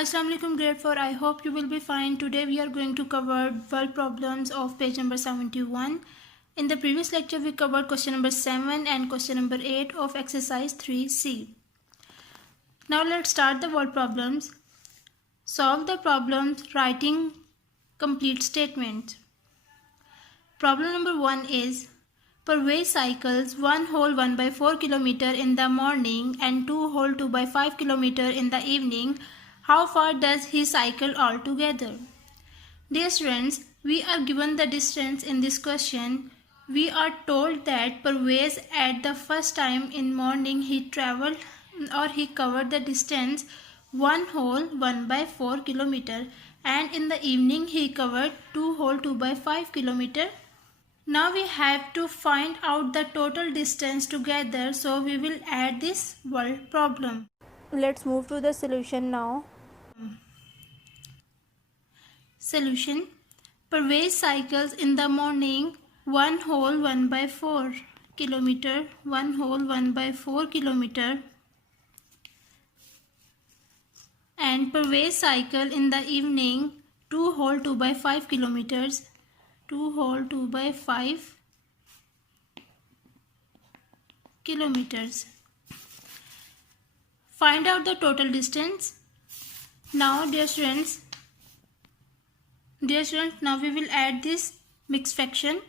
Assalamualaikum grade 4. I hope you will be fine. Today we are going to cover world problems of page number 71. In the previous lecture we covered question number 7 and question number 8 of exercise 3C. Now let's start the world problems. Solve the problems writing complete statements. Problem number 1 is Parvez cycles 1 whole 1 by 4 kilometer in the morning and 2 whole 2 by 5 kilometer in the evening. How far does he cycle altogether? Dear students, we are given the distance in this question. We are told that Parvez at the first time in morning he traveled or he covered the distance 1 whole 1 by 4 kilometer and in the evening he covered 2 whole 2 by 5 kilometer. Now we have to find out the total distance together, so we will add this world problem. Let's move to the solution now. Solution. Parvez cycles in the morning 1 whole 1 by 4 kilometer, 1 whole 1 by 4 kilometer, and Parvez cycle in the evening 2 whole 2 by 5 kilometers, 2 whole 2 by 5 kilometers. Find out the total distance. Now dear students, now we will add this mixed fraction.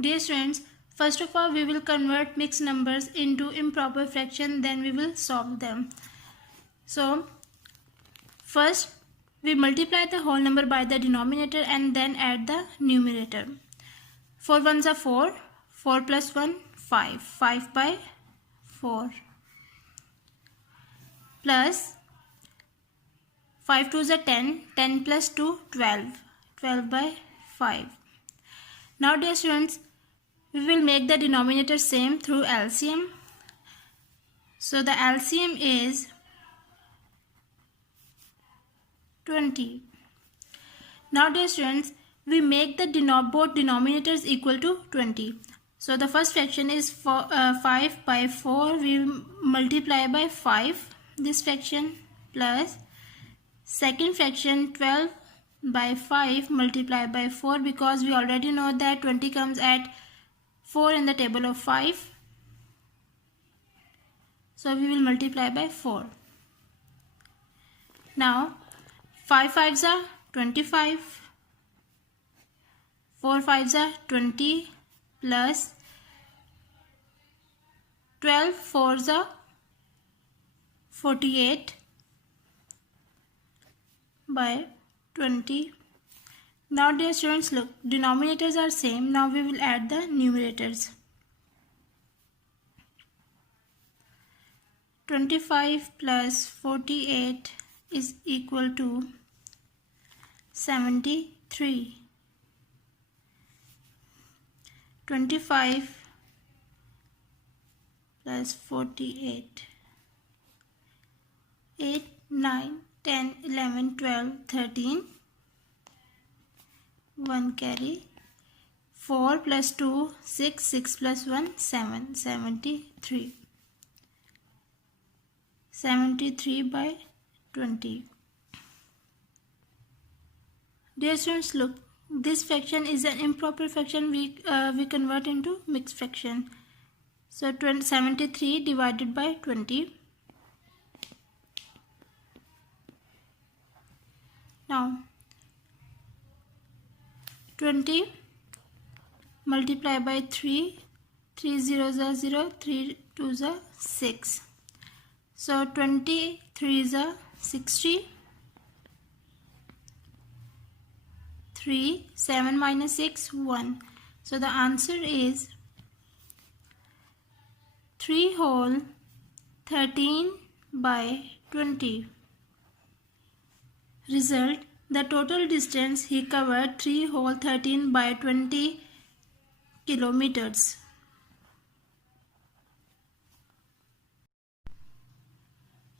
Dear students, first of all we will convert mixed numbers into improper fraction, then we will solve them. So first we multiply the whole number by the denominator and then add the numerator. 4 ones are 4, 4 plus 1 5, 5 by 4 plus 5 2s are 10, 10 plus 2 12, 12 by 5. Now dear students, we will make the denominator same through LCM. So the LCM is 20. Now dear students, we make the both denominators equal to 20. So the first fraction is 5 by 4. We multiply by 5 this fraction plus second fraction 12 by 5 multiply by 4, because we already know that 20 comes at 4 in the table of 5. So we will multiply by 4. Now 5 5s are 25, 4 5s are 20 plus 12 4s are 48 by 20. Now dear students, look, denominators are same. Now we will add the numerators. 25 plus 48 is equal to 73. 25 plus 48, 8, 9, 10, 11, 12, 13, 1 carry, 4 plus 2, 6, 6 plus 1, 7, 73. 73 by 20. Dear students, look, this fraction is an improper fraction. We convert into mixed fraction. So 73 divided by 20. Now 20 multiply by 3, 3 zeros are 0, 3 2s are 6. So 23 is a 60. 3, 7 minus 6, 1. So the answer is 3 whole 13 by 20. Result, the total distance he covered 3 whole 13 by 20 kilometers.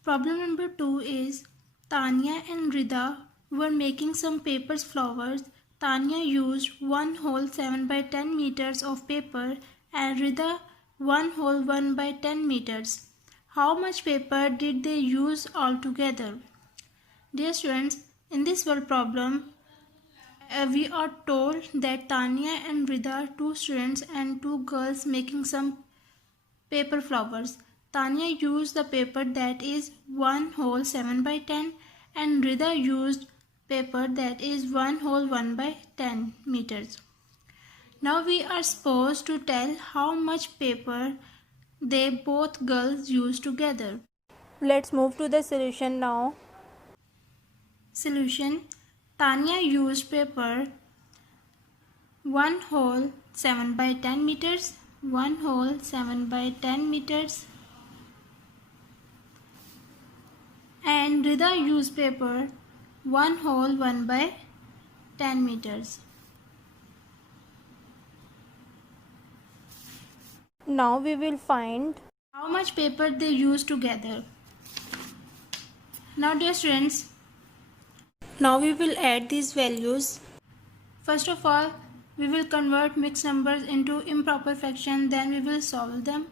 Problem number 2 is Tanya and Rida were making some paper flowers. Tanya used 1 whole 7 by 10 meters of paper and Rida 1 whole 1 by 10 meters. How much paper did they use altogether? Dear students, in this word problem, we are told that Tanya and Rida, two students and two girls, making some paper flowers. Tanya used the paper that is 1 whole 7 by 10 and Rida used paper that is 1 whole 1 by 10 meters. Now we are supposed to tell how much paper they both girls used together. Let's move to the solution now. Solution: Tanya used paper 1 whole 7 by 10 meters, 1 whole 7 by 10 meters, and Rida used paper 1 whole 1 by 10 meters. Now we will find How much paper they used together. Now dear students, now we will add these values. First of all, we will convert mixed numbers into improper fraction, then we will solve them.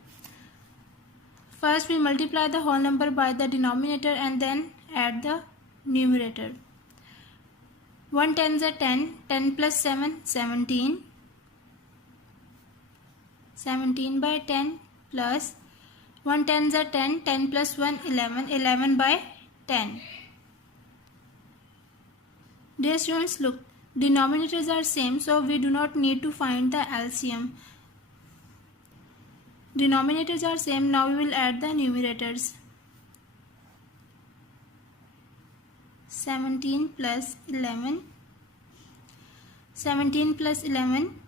First we multiply the whole number by the denominator and then add the numerator. 1 tens are 10, 10 plus 7, 17. 17 by 10 plus 1 tens are 10, 10 plus 1, 11, 11 by 10. Dear students, look, denominators are same, so we do not need to find the LCM. Denominators are same, now we will add the numerators. 17 plus 11, 17 plus 11,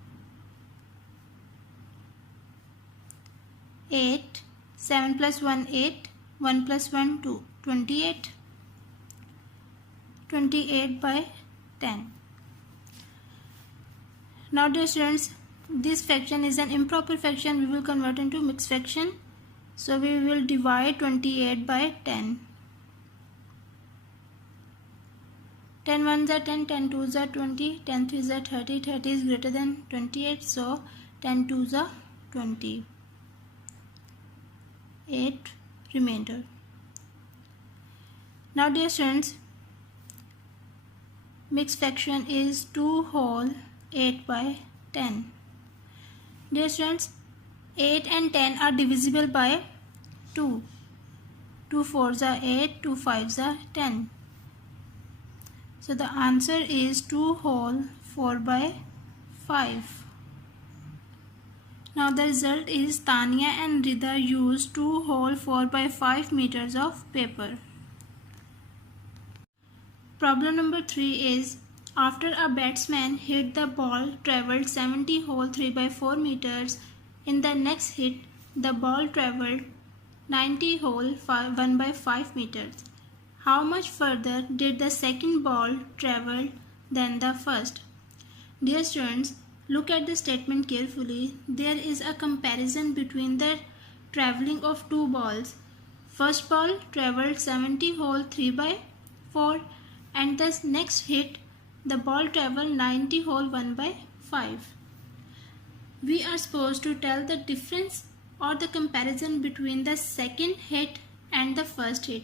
8, 7 plus 1, 8, 1 plus 1, 2, 28, 28 by 10. Now dear students, this fraction is an improper fraction, we will convert into mixed fraction. So we will divide 28 by 10. 10 ones are 10, 10 twos are 20, 10 threes are 30, 30 is greater than 28, so 10 twos are 20. 8 remainder. Now dear students, mixed fraction is 2 whole 8 by 10. Dear students, 8 and 10 are divisible by 2. 2 fours are 8, 2 fives are 10. So the answer is 2 whole 4 by 5. Now the result is Tanya and Rida used 2 whole 4 by 5 meters of paper. Problem number 3 is, after a batsman hit the ball travelled 70 whole 3 by 4 meters. In the next hit, the ball travelled 90 whole 1 by 5 meters. How much further did the second ball travel than the first? Dear students, look at the statement carefully. There is a comparison between the travelling of two balls. First ball travelled 70 whole 3 by 4 and the next hit the ball travelled 90 whole 1 by 5. We are supposed to tell the difference or the comparison between the second hit and the first hit.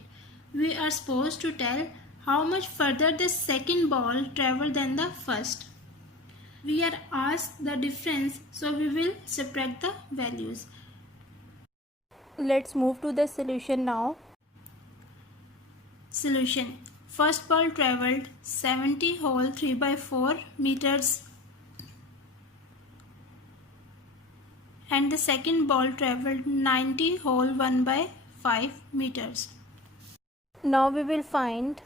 We are supposed to tell how much further the second ball travelled than the first. We are asked the difference, so we will subtract the values. Let's move to the solution now. Solution: first ball travelled 70 whole 3 by 4 meters and the second ball travelled 90 whole 1 by 5 meters. Now we will find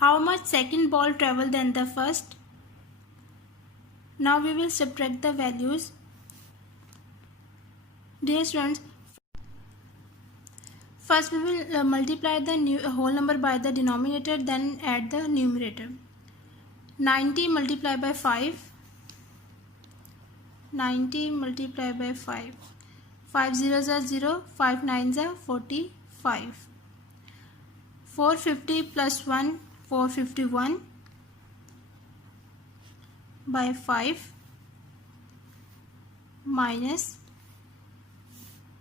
how much second ball travelled than the first. Now we will subtract the values. Dear students, first we will multiply the whole number by the denominator, then add the numerator. 90 multiplied by 5. 90 multiplied by 5. 5 zeros are 0, 5 nines are 45. 450 plus 1, 451 by 5 minus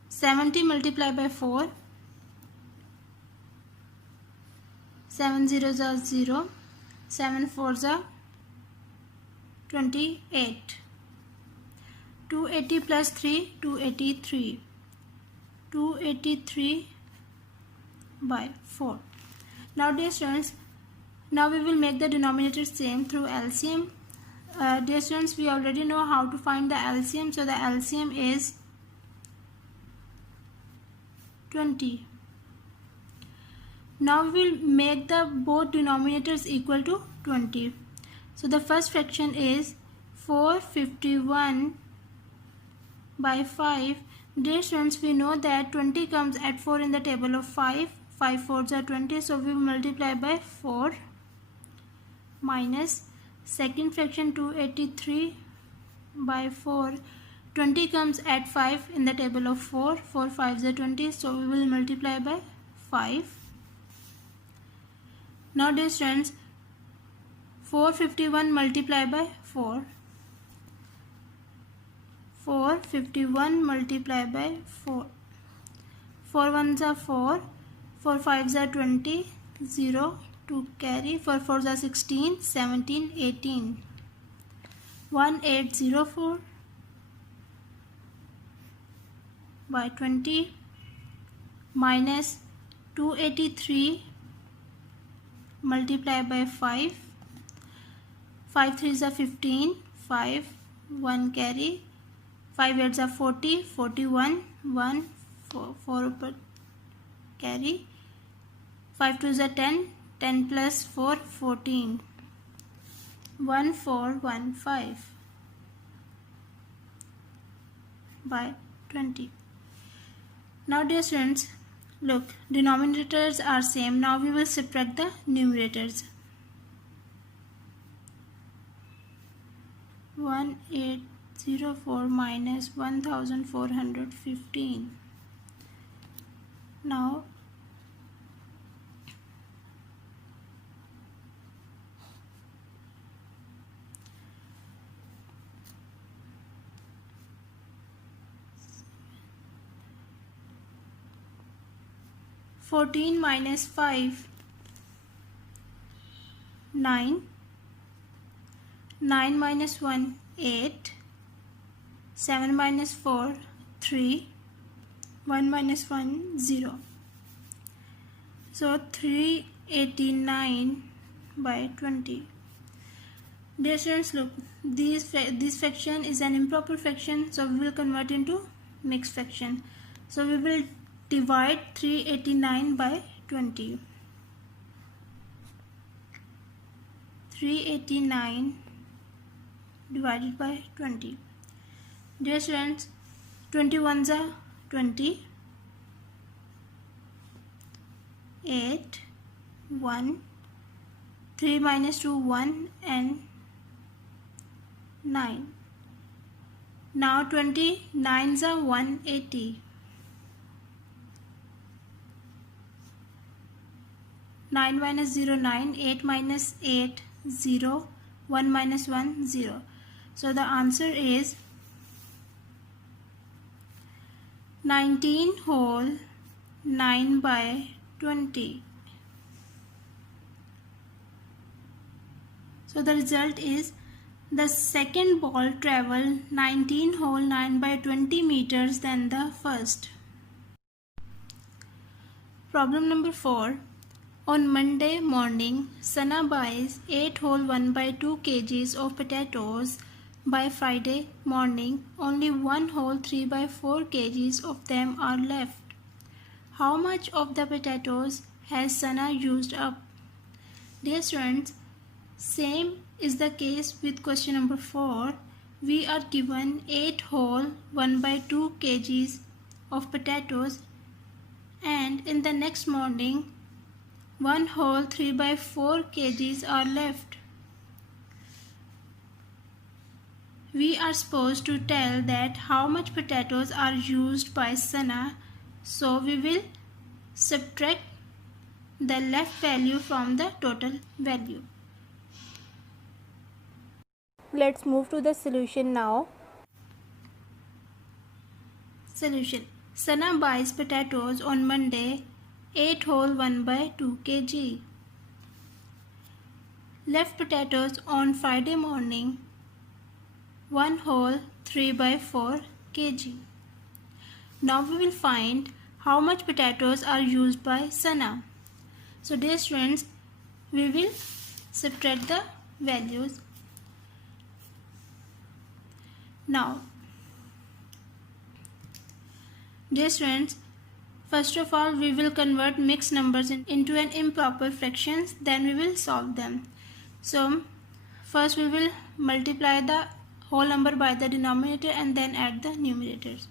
70 multiplied by 4, 7 zeros are 0, 7 fours are 28. 280 plus 3, 283. 283 by 4. Now dear students, now we will make the denominator same through LCM. Dear students, we already know how to find the LCM. So the LCM is 20. Now we will make the both denominators equal to 20. So the first fraction is 451 by 5. Dear students, we know that 20 comes at 4 in the table of 5. 5 fours are 20, so we will multiply by 4 minus second fraction 283 by 4. 20 comes at 5 in the table of 4. 4 5s are 20, so we will multiply by 5. Now dear students, 451 multiply by 4. 451 multiply by 4. 4 ones are 4. 4 5s are 20. 0 to carry. 4 4s are 16. 17 18. 1804 by 20 minus 283 multiply by 5. 5 3s are 15. 5 1 carry. 5 8s are 40. 41 1 4 carry. 5 2s are 10. 10 plus 4 14. 1415 by 20. Now dear students, look, denominators are same. Now we will subtract the numerators. 1804 minus 1415. Now (14 minus 5) 9. 9 minus 1 8. 7 minus 4 3. 1 minus 1 0. So 389 by 20. Dear students, look, this fraction is an improper fraction, so we will convert into mixed fraction. So we will divide 389 by 20. 389 divided by 20. Dear students, 21s are 20. 8 1. 3 minus 2 1 and 9. Now 29s are 180. 9 minus 0 9. 8 minus 8 0. 1 minus 1 0. So the answer is 19 whole 9 by 20. So the result is the second ball traveled 19 whole 9 by 20 meters than the first. Problem number 4. On Monday morning, Sana buys 8 whole 1 by 2 kgs of potatoes. By Friday morning, only 1 whole 3 by 4 kgs of them are left. How much of the potatoes has Sana used up? Dear students, same is the case with question number 4. We are given 8 whole 1 by 2 kgs of potatoes, and in the next morning 1 whole 3 by 4 kgs are left. We are supposed to tell that how much potatoes are used by Sana, so we will subtract the left value from the total value. Let's move to the solution now. Solution. Sana buys potatoes on Monday 8 whole 1 by 2 kg. left potatoes on Friday morning 1 whole 3 by 4 kg. Now we will find how much potatoes are used by Sana. So dear students, we will subtract the values. Now, dear students, first of all we will convert mixed numbers into an improper fractions, then we will solve them. So first we will multiply the whole number by the denominator and then add the numerators.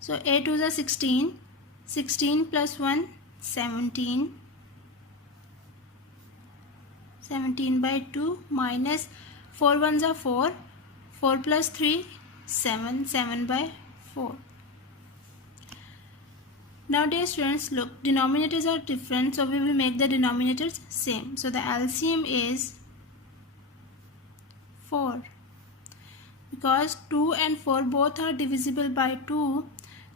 So 8 2s are 16, 16 plus 1 17, 17 by 2 minus 4 1s are 4, 4 plus 3 7, 7 by 4. Now dear students, look, denominators are different, so we will make the denominators same. So the LCM is 4. Because 2 and 4 both are divisible by 2,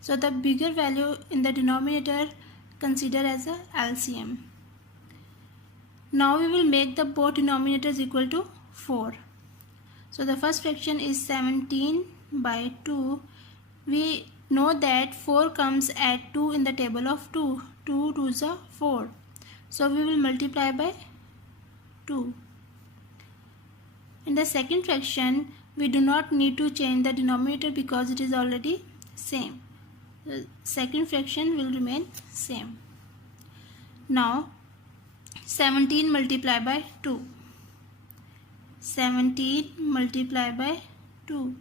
so the bigger value in the denominator consider as a LCM. Now we will make the both denominators equal to 4. So the first fraction is 17 by 2. We know that 4 comes at 2 in the table of 2. 2 2s are 4. So we will multiply by 2. In the second fraction, we do not need to change the denominator because it is already same. The second fraction will remain same. Now 17 multiplied by 2. 17 multiplied by 2.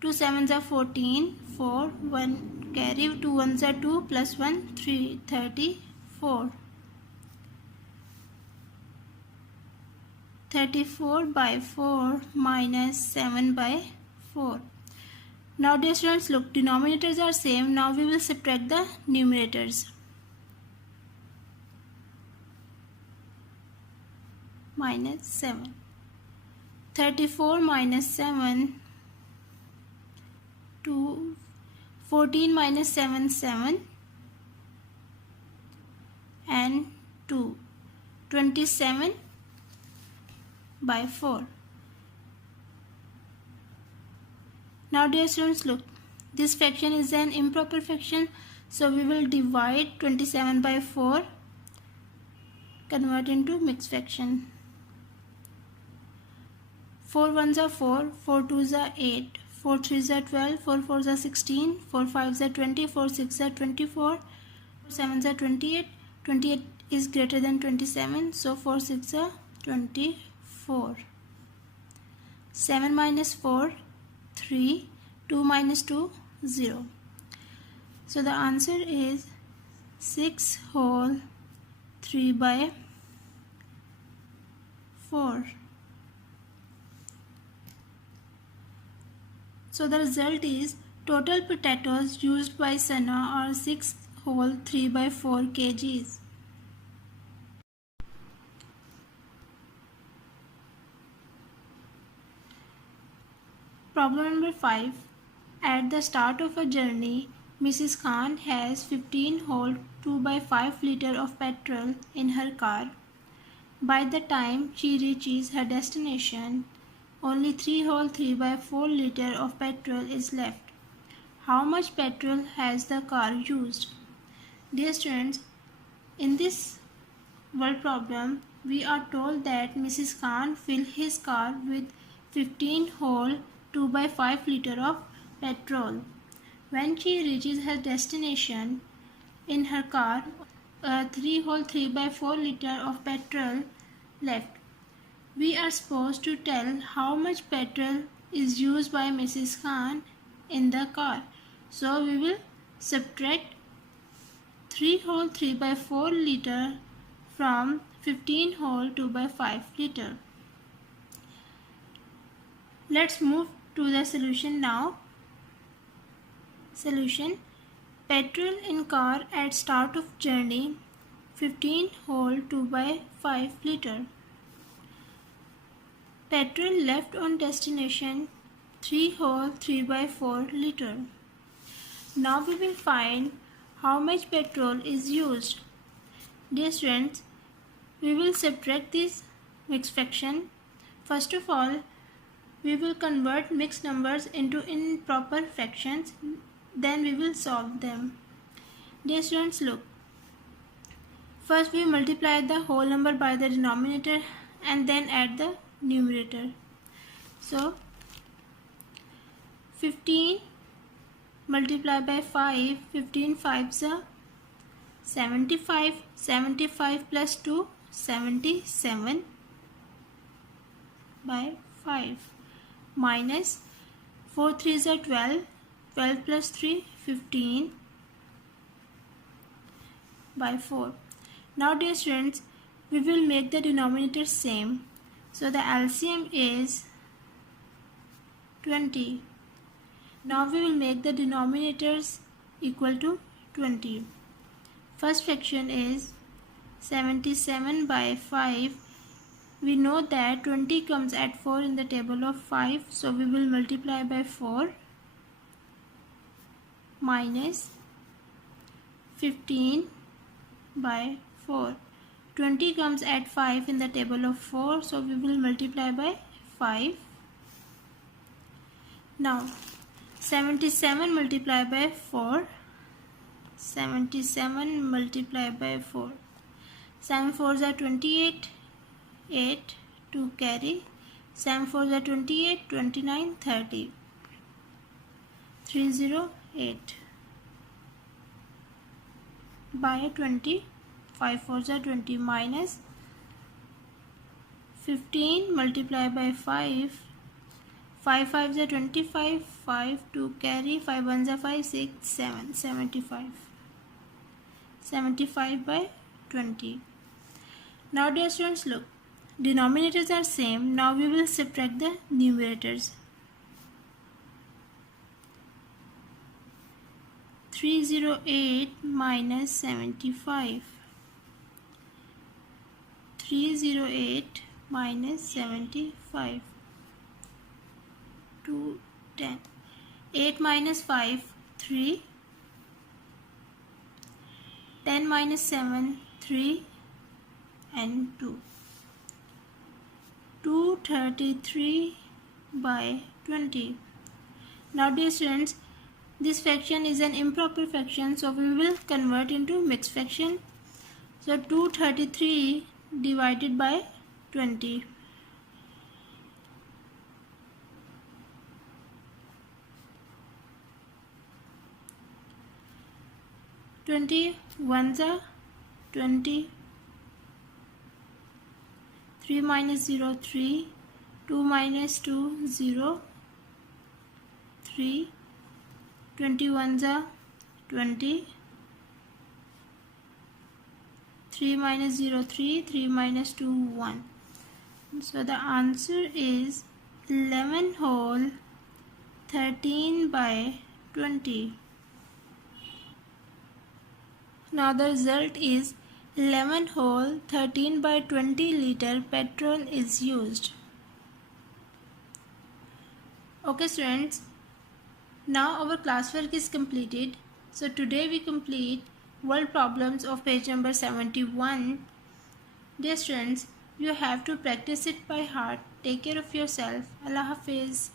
2 7s are 14, 4, 1 carry, 2 1s are 2 plus 1, 3, 34. 34 by 4 minus 7 by 4. Now dear students, look, denominators are same. Now we will subtract the numerators. Minus 7. 34 minus 7, 2, 14 minus 7, 7 and 2, 27 by 4. Now dear students, look, this fraction is an improper fraction, so we will divide 27 by 4, convert into mixed fraction. 4 1s are 4, 4 2s are 8, 4 3s are 12, 4 4s are 16, 4 5s are 20, 4 6s are 24, 7s are 28, 28 is greater than 27, so 4 6 are 24. 7 minus 4, 3, 2 minus 2, 0. So the answer is 6 whole 3 by 4. So the result is total potatoes used by Sana are 6 whole 3 by 4 kgs. Problem number 5. At the start of a journey, Mrs. Khan has 15 whole 2 by 5 liter of petrol in her car. By the time she reaches her destination, only 3 whole 3 by 4 liter of petrol is left. How much petrol has the car used? Dear students, in this word problem, we are told that Mrs. Khan filled his car with 15 whole 2 by 5 liter of petrol. When she reaches her destination, in her car, 3 whole 3 by 4 liter of petrol left. We are supposed to tell how much petrol is used by Mrs. Khan in the car. So we will subtract 3 whole 3 by 4 liter from 15 whole 2 by 5 liter. Let's move to the solution now. Solution: petrol in car at start of journey 15 whole 2 by 5 liter. Petrol left on destination 3 whole 3 by 4 liter. Now we will find how much petrol is used. Dear students, we will subtract these mixed fraction. First of all, we will convert mixed numbers into improper fractions, then we will solve them. Dear students, look. First we multiply the whole number by the denominator and then add the numerator. So 15 multiplied by 5, 15 5s are 75, 75 plus 2, 77 by 5 minus 4 3s are 12, 12 plus 3, 15 by 4. Now dear students, we will make the denominator same. So the LCM is 20. Now we will make the denominators equal to 20. First fraction is 77 by 5. We know that 20 comes at 4 in the table of 5. So we will multiply by 4 minus 15 by 4. 20 comes at 5 in the table of 4. So we will multiply by 5. Now 77 multiplied by 4. 77 multiplied by 4. 7 4s are 28. 8 to carry. 7 4s are 28. 29 30. 308 by 20. 5 4s are 20 minus 15 multiplied by 5. 5 5s are 25. 5 to carry. 5 1s are 5. 6 7. 75. 75 by 20. Now dear students, look. Denominators are same. Now we will subtract the numerators. 308 minus 75. 308 minus 75. 2 10. 8 minus 5 3. 10 minus 7 3 and 2. 233 by 20. Now dear students, this fraction is an improper fraction, so we will convert into mixed fraction. So 233 divided by 20. 20 1s are 20. 3 minus 0 3. 2 minus 2 0. 3. 21s are 20. 3 minus 0 3. 3 minus 2 1. So the answer is 11 whole 13 by 20. Now the result is 11 whole 13 by 20 liter petrol is used. Okay students, now our classwork is completed. So today we complete word problems of page number 71. Dear students, you have to practice it by heart. Take care of yourself. Allah Hafiz.